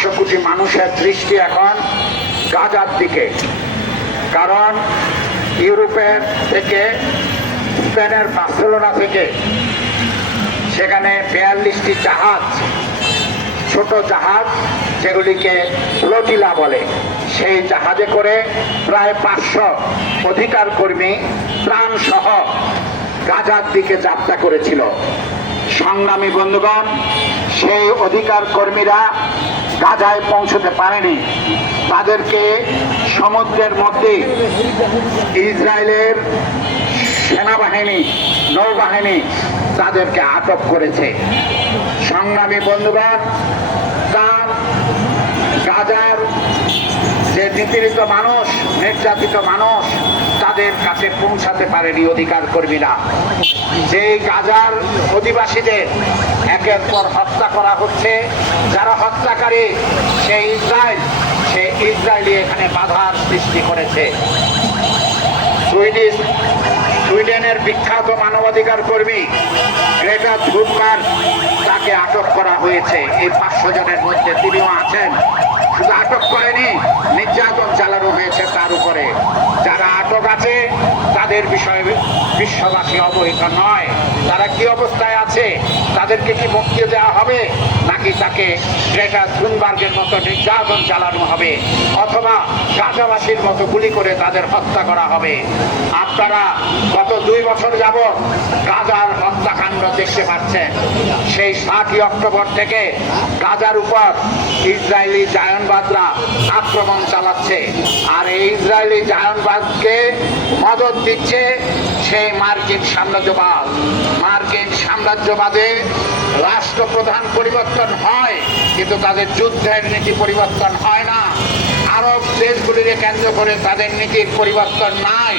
500 কোটি মানুষের দৃষ্টি এখন গাজার দিকে। কারণ ইউরোপের থেকে, স্পেনের বার্সেলোনা থেকে সেখানে 42টি জাহাজ, ছোট জাহাজ যেগুলিকে ফ্লোটিলা বলে, সেই জাহাজে করে প্রায় 500 অধিকার কর্মী প্রাণ সহ গাজার দিকে যাত্রা করেছিল। সংগ্রামী বন্ধুগণ, সেই অধিকার কর্মীরা গাজায় পৌঁছতে পারেনি। তাদেরকে সমুদ্রের মধ্যে ইসরায়েলের সেনাবাহিনী, নৌবাহিনী তাদেরকে আটক করেছে। সংগ্রামী বন্ধুগণ, তার গাজার যে নিপীড়িত মানুষ, নির্যাতিত মানুষ, তাদের কাছে পৌঁছাতে পারেনি অধিকার কর্মীরা। যেই গাজার অধিবাসীদের একের পর হত্যা করা হচ্ছে, যারা হত্যাকারী সেই ইসরায়েলি এখানে বাধার সৃষ্টি করেছে। সুইডেনের বিখ্যাত মানবাধিকার কর্মী গ্রেটা থুনবার্গ, তাকে আটক করা হয়েছে। এই 500 জনের মধ্যে তিনিও আছেন। শুধু আটক করেনি, নির্যাতন চালানো হয়েছে তার উপরে। যারা আটক আছে তাদের বিষয়ে বিশ্ববাসী অবহিত নয়। তারা কি অবস্থায় আছে, তাদেরকে কি মুক্তি দেওয়া হবে, নাকি তাকে গ্রেটা থুনবার্গের মতো নির্যাতন চালানো হবে, অথবা গাজাবাসীর মতো গুলি করে তাদের হত্যা করা হবে। আপনারা গত 2 বছর যাবৎ গাজার হত্যাকাণ্ড দেখতে পাচ্ছেন। সেই 7ই অক্টোবর থেকে গাজার উপর ইসরায়েলি জায়নবাদরা আক্রমণ চালাচ্ছে। আর এই ইসরায়েলি জায়নবাদকে মদত দিচ্ছে সেই মার্কিন সাম্রাজ্যবাদ। মার্কিন সাম্রাজ্যবাদে রাষ্ট্রপ্রধান পরিবর্তন হয়, কিন্তু তাদের যুদ্ধের নীতি পরিবর্তন হয় না। আরব দেশগুলিকে কেন্দ্র করে তাদের নীতির পরিবর্তন নাই।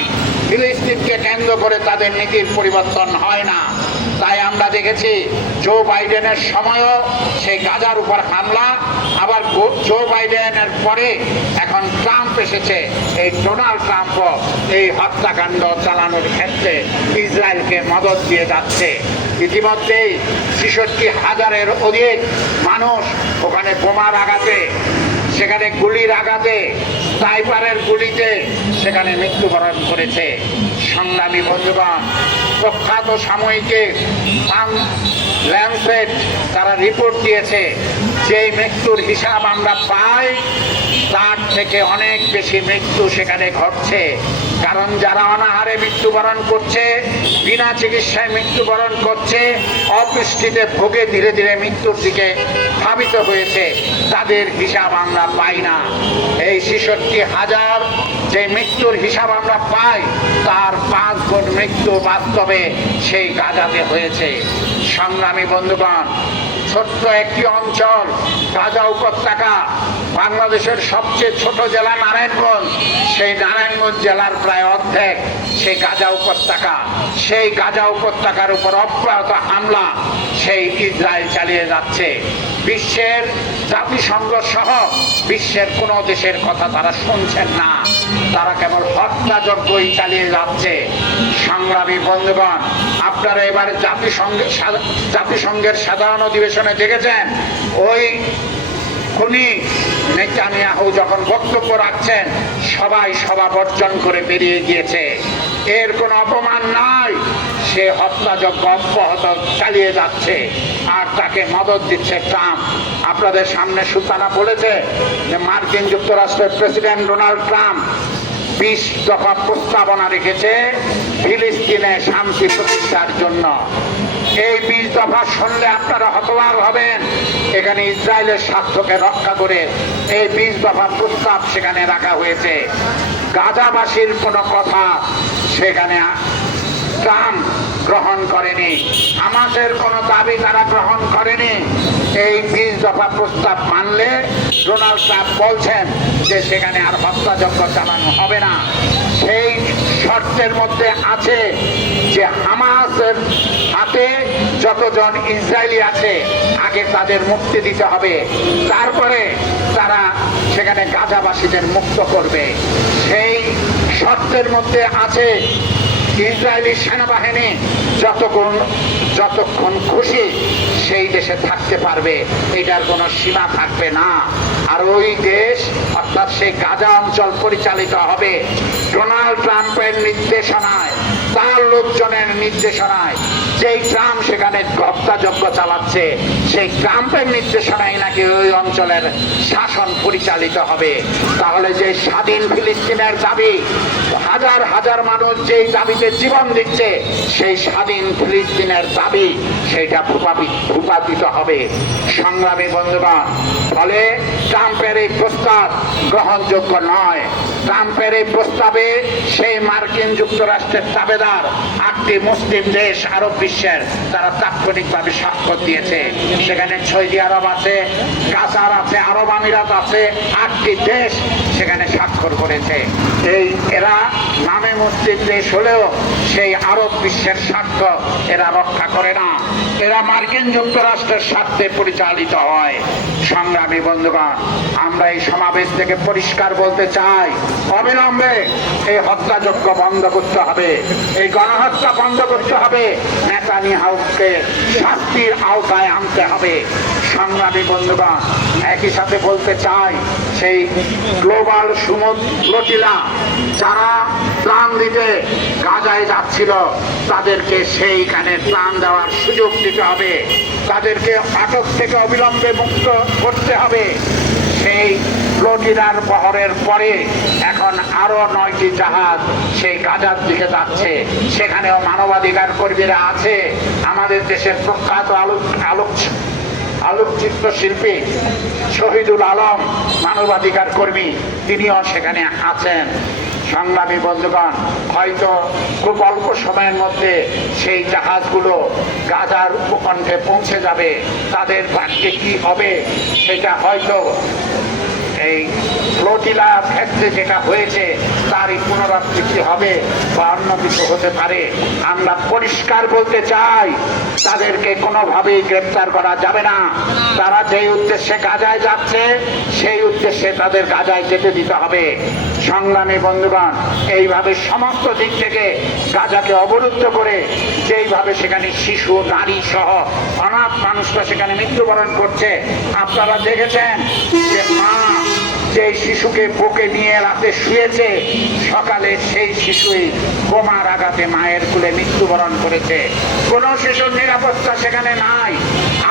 ফিলিস্তিনকে কেন্দ্র করে তাদের নীতির পরিবর্তন হয় না। তাই আমরা দেখেছি জো বাইডেনের সময়ও সেই গাজার উপর হামলা, আবার জো বাইডেনের পরে এখন ট্রাম্প এসেছে। এই ডোনাল্ড ট্রাম্পও এই হত্যাকাণ্ড চালানোর ক্ষেত্রে ইসরায়েলকে মদত দিয়ে যাচ্ছে। ইতিমধ্যেই 66,000-এর অধিক মানুষ ওখানে বোমার আঘাতে, সেখানে গুলির আঘাতে, স্নাইপারের গুলিতে সেখানে মৃত্যুবরণ করেছে। সংগ্রামী বন্ধুগণ, প্রখ্যাত সাময়িকী ল্যান্সেট তারা রিপোর্ট দিয়েছে, যে মৃত্যুর হিসাব আমরা পাই তার থেকে অনেক বেশি মৃত্যু সেখানে ঘটছে। কারণ যারা অনাহারে মৃত্যুবরণ করছে, বিনা চিকিৎসায় মৃত্যুবরণ করছে, অপুষ্টিতে ভোগে ধীরে ধীরে মৃত্যুর দিকে ধাবিত হয়েছে, তাদের হিসাব আমরা পাই না। এই 66,000 যে মৃত্যুর হিসাব আমরা পাই, তার 5 গুণ মৃত্যু বাস্তবে সেই গাজাতে হয়েছে। সংগ্রামী বন্ধুগণ, ছোট্ট একটি অঞ্চল গাজা উপত্যকা, বাংলাদেশের সবচেয়ে ছোট জেলা নারায়ণগঞ্জ, সেই নারায়ণগঞ্জ জেলার প্রায় অর্ধেক সেই গাজা উপত্যকা। সেই গাজা উপত্যকার উপর অব্যাহত হামলা সেই ইসরায়েল চালিয়ে যাচ্ছে। বিশ্বের জাতিসংঘ সহ বিশ্বের কোনো দেশের কথা তারা শুনছেন না, তারা কেবল হত্যাযজ্ঞই চালিয়ে যাচ্ছে। সংগ্রামী বন্ধুগণ, আপনারা এবার জাতিসংঘের সাধারণ অধিবেশনে দেখেছেন, ওই খুনি নেতানিয়াহু যখন বক্তব্য রাখছেন, সবাই সভা বর্জন করে বেরিয়ে গিয়েছে। এর কোনো অপমান নাই, সে হত্যাযজ্ঞ অব্যাহত চালিয়ে যাচ্ছে, আর তাকে মদত দিচ্ছে ট্রাম্প। আপনাদের সামনে সুলতানা বলেছে যে মার্কিন যুক্তরাষ্ট্রের প্রেসিডেন্ট ডোনাল্ড ট্রাম্প 20 দফা প্রস্তাবনা রেখেছে ফিলিস্তিনে শান্তি প্রতিষ্ঠার জন্য। এই 20 দফা শুনলে আপনারা হতবাক হবেন। এখানে ইসরায়েলের স্বার্থকে রক্ষা করে এই 20 দফা প্রস্তাব সেখানে রাখা হয়েছে। গাজাবাসীর কোনো কথা সেখানে ট্রাম্প গ্রহণ করেনি, হামাসের কোনো দাবি তারা গ্রহণ করেনি। এই 20 দফা প্রস্তাব মানলে ডোনাল্ড ট্রাম্প বলছেন যে সেখানে আর হত্যাযজ্ঞ চালানো হবে না। সেই শর্তের মধ্যে আছে যে হামাসের হাতে যতজন ইসরায়েলি আছে আগে তাদের মুক্তি দিতে হবে, তারপরে তারা সেখানে গাজাবাসীদের মুক্ত করবে। সেই শর্তের মধ্যে আছে ইসরায়েলি সেনাবাহিনী যতক্ষণ খুশি সেই দেশে থাকতে পারবে, এটার কোনো সীমা থাকবে না। আর ওই দেশ অর্থাৎ সেই গাজা অঞ্চল পরিচালিত হবে ডোনাল্ড ট্রাম্পের নির্দেশনায়, তার লোকজনের নির্দেশনায়। যেই ট্রাম্প সেখানে হত্যাযজ্ঞ চালাচ্ছে, সেই ট্রাম্পের নির্দেশনায় নাকি ওই অঞ্চলের শাসন পরিচালিত হবে। তাহলে যে স্বাধীন ফিলিস্তিনের দাবি, হাজার হাজার মানুষ যেই দাবিতে জীবন দিচ্ছে, সেই স্বাধীন ফিলিস্তিনের দাবি সেইটা ভূপাতিত হবে। সংগ্রামী বন্ধুগণ, ফলে ট্রাম্পের এই প্রস্তাব গ্রহণযোগ্য নয়। ট্রাম্পের এই প্রস্তাবে সেই মার্কিন যুক্তরাষ্ট্রের তাবেদার 8টি মুসলিম দেশ আরব বিশ্বের তারা তাৎক্ষণিকভাবে স্বাক্ষর দিয়েছে। সেখানে সৌদি আরব আছে, কাতার আছে, আরব আমিরাত আছে, 8টি দেশ সেখানে স্বাক্ষর করেছে। এরা নামে মুসলিম দেশ হলেও সেই আরব বিশ্বের স্বার্থ এরা রক্ষা করে না, এরা মার্কিন যুক্তরাষ্ট্রের স্বার্থে পরিচালিত হয়। সংগ্রামী বন্ধুগণ, আমরা এই সমাবেশ থেকে পরিষ্কার বলতে চাই, অবিলম্বে এই হত্যাযজ্ঞ বন্ধ করতে হবে, এই গণহত্যা বন্ধ করতে হবে, নেতানিয়াহুকে শাস্তির আওতায় আনতে হবে। সংগ্রামী বন্ধুগণ, একই সাথে বলতে চাই, সেই গ্লোবাল ফ্লোটিলা যারা প্রাণ দিতে গাজায় যাচ্ছিল, তাদেরকে সেইখানে প্রাণ দেওয়ার সুযোগ দিতে হবে, তাদেরকে আটক থেকে অবিলম্বে মুক্ত করতে হবে। সেই ফ্লোটিলার বহরের পরে এখন আরো 9টি জাহাজ সেই গাজার দিকে যাচ্ছে। সেখানেও মানবাধিকার কর্মীরা আছে। আমাদের দেশের প্রখ্যাত আলোকচিত্র শিল্পী শহীদুল আলম, মানবাধিকার কর্মী, তিনিও সেখানে আছেন। সংগ্রামী বন্ধুগণ, হয়তো খুব অল্প সময়ের মধ্যে সেই জাহাজগুলো গাজার উপকণ্ঠে পৌঁছে যাবে। তাদের ভাগ্যে কি হবে সেটা হয়তো এই ফ্লোটিলার ক্ষেত্রে যেটা হয়েছে তারই পুনরাবৃত্তি হবে বা অন্য কিছু হতে পারে। আমরা পরিষ্কার বলতে চাই, তাদেরকে কোনোভাবেই গ্রেপ্তার করা যাবে না। তারা যেই উদ্দেশ্যে গাজায় যাচ্ছে, সেই উদ্দেশ্যে তাদের গাজায় যেতে দিতে হবে। সংগ্রামী বন্ধুগণ, এইভাবে সমস্ত দিক থেকে গাজাকে অবরুদ্ধ করে যেইভাবে সেখানে শিশু, নারী সহ অনাথ মানুষরা সেখানে মৃত্যুবরণ করছে, আপনারা দেখেছেন যে মা যে শিশুকে বুকে নিয়ে রাতে শুয়েছে, সকালে সেই শিশুই বোমার আঘাতে মায়ের কোলে মৃত্যুবরণ করেছে। কোন শিশুর নিরাপত্তা সেখানে নাই।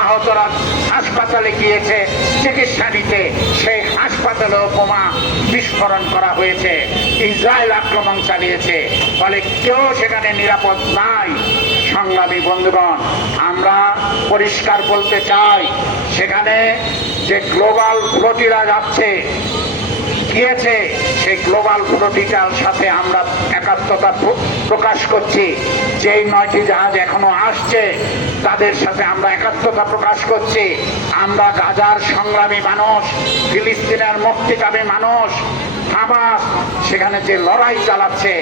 আহতরা হাসপাতালে গিয়েছে চিকিৎসা নিতে, সেই হাসপাতালেও বোমা বিস্ফোরণ করা হয়েছে, ইসরায়েল আক্রমণ চালিয়েছে, ফলে কেউ সেখানে নিরাপদ নাই। সংগ্রামী বন্ধুগণ, আমরা পরিষ্কার বলতে চাই, সেখানে যে গ্লোবাল ফ্লোটিলা যাচ্ছে গিয়েছে, সেই গ্লোবাল ফ্লোটিলার সাথে আমরা একাত্মতা প্রকাশ করছি। যেই 9টি জাহাজ এখনো আসছে তাদের সাথে আমরা একাত্মতা প্রকাশ করছি। আমরা গাজার সংগ্রামী মানুষ, ফিলিস্তিনের মুক্তিকামী মানুষ, হামাস সেখানে যে লড়াই চালাচ্ছে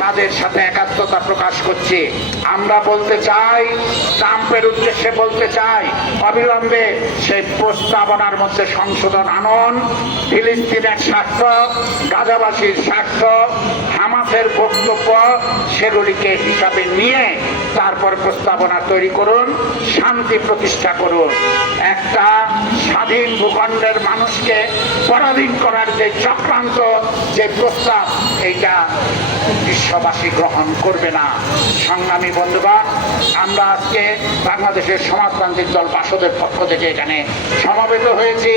তাদের সাথে একাত্মতা প্রকাশ করছি। আমরা বলতে চাই, ট্রাম্পের উদ্দেশ্যে বলতে চাই, অবিলম্বে সেই প্রস্তাবনার মধ্যে সংশোধন আনুন। ফিলিস্তিনের স্বার্থ, গাজাবাসীর স্বার্থ, হামাসের বক্তব্য সেগুলিকে হিসাবে নিয়ে তারপর প্রস্তাবনা তৈরি করুন, শান্তি প্রতিষ্ঠা করুন। একটা স্বাধীন ভূখণ্ডের মানুষকে পরাধীন করার যে চক্রান্ত, যে প্রস্তাব, এইটা বিশ্ববাসী গ্রহণ করবে না। সংগ্রামী বন্ধুগণ, আমরা আজকে বাংলাদেশের সমাজতান্ত্রিক দল বাসদের পক্ষ থেকে এখানে সমবেত হয়েছি।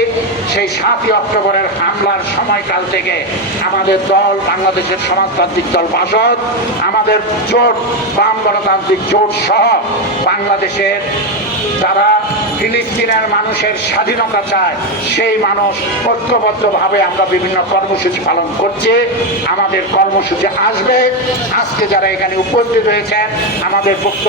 সেই 7ই অক্টোবরের হামলার সময়কাল থেকে আমাদের দল, বাংলাদেশের সমাজতান্ত্রিক দল বাসদ, আমাদের জোট, বাম গণতান্ত্রিক জোট সহ বাংলাদেশের যারা ফিলিস্তিনের মানুষের স্বাধীনতা চায় সেই মানুষ ঐক্যবদ্ধভাবে আমরা বিভিন্ন কর্মসূচি পালন করছি। আমাদের কর্মসূচি আসবে। আজকে যারা এখানে উপস্থিত হয়েছেন, আমাদের বক্তব্য